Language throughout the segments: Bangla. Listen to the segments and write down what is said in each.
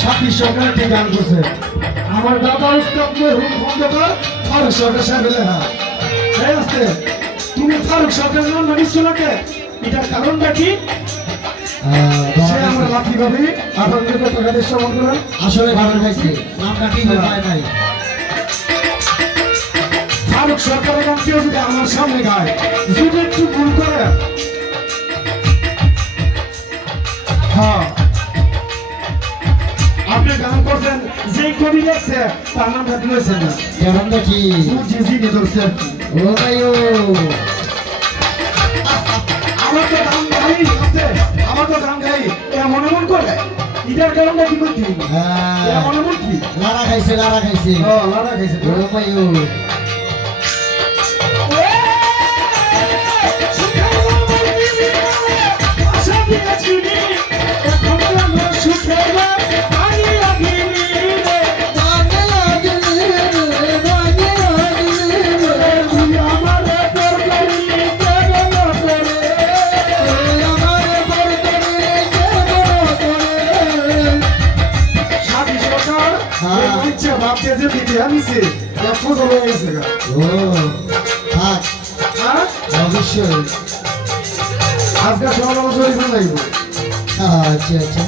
সাথী সরকার একটি গান করছে আমার দাদা উস্তাদ মরহুম খন্দকার ফারুক সরকার সাহেবের লেখা এই আছে তুমি ফারুক সরকার নাম মানিস নাকি এটার কারণটা কি সে আমার লাঠি ভাবি আপনাদের টাকাদের সমান করেন আসলে ভালো খাইছে নামটা ঠিক হয় নাই ফারুক সরকারের গান কেউ যদি আমার সামনে গায় যদি একটু ভুল করে হ্যাঁ আপনি গান করছেন যে কবি লেখছে তার নামটা দিয়েছেন না কেমনটা কি জিজি কে ধরছে ও ভাই ও আমার তো গান গাই আছে আমার তো গান গাই এমন এমন করে ইটার কারণটা কি করছি এমন এমন কি লাড়া খাইছে ও লাড়া খাইছে ও ভাই ও অবশ্যই আজকে সমালোচনা করে লাগবে আচ্ছা আচ্ছা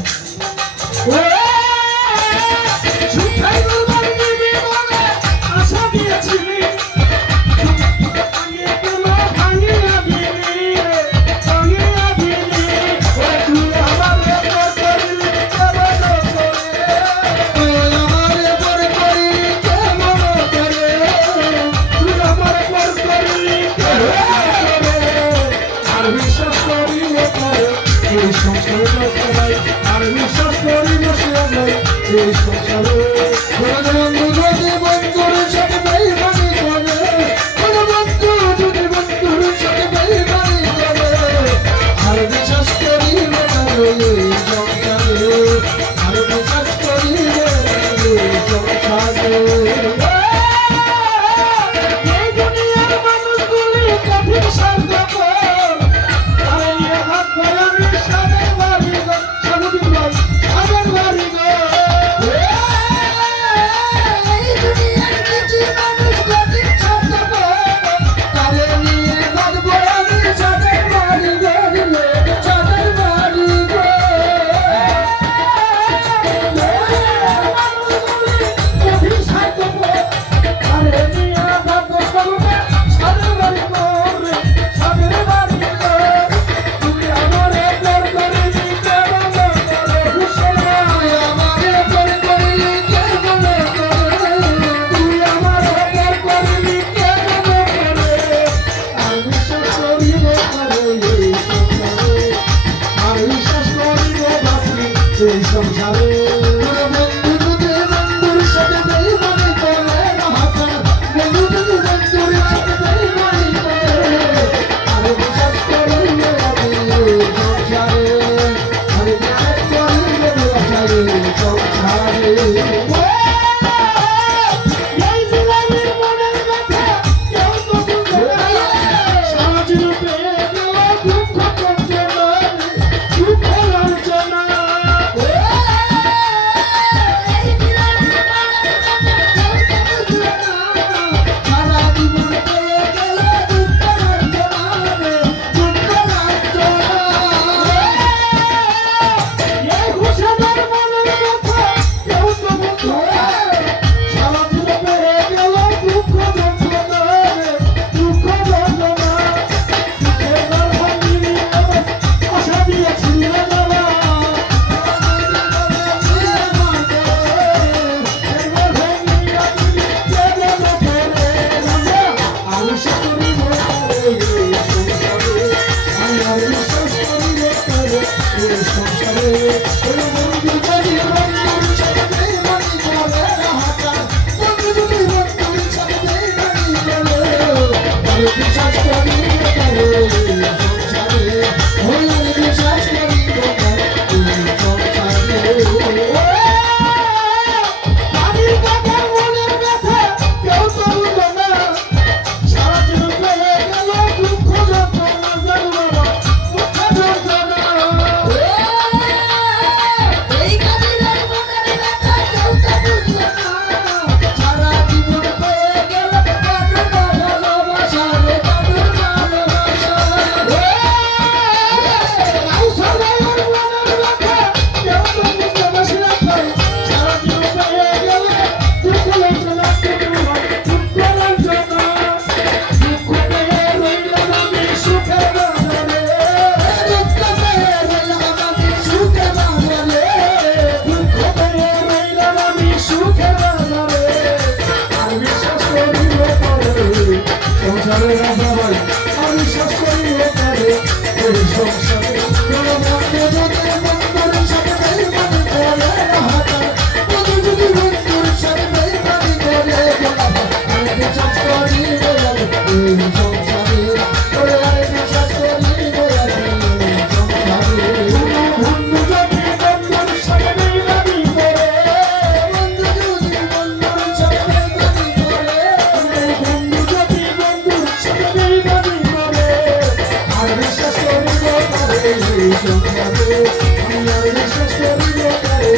সংসারে আমি আর বিশ্বাস করিব তারে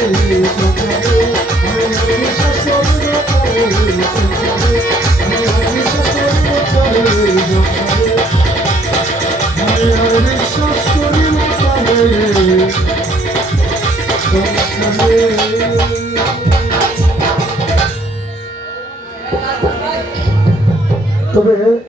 সংসারে আমি আর বিশ্বাস করিব তারে সংসারে আমি আর বিশ্বাস করিব তারে সংসারে আমি আর বিশ্বাস করিব তারে সংসারে। তবে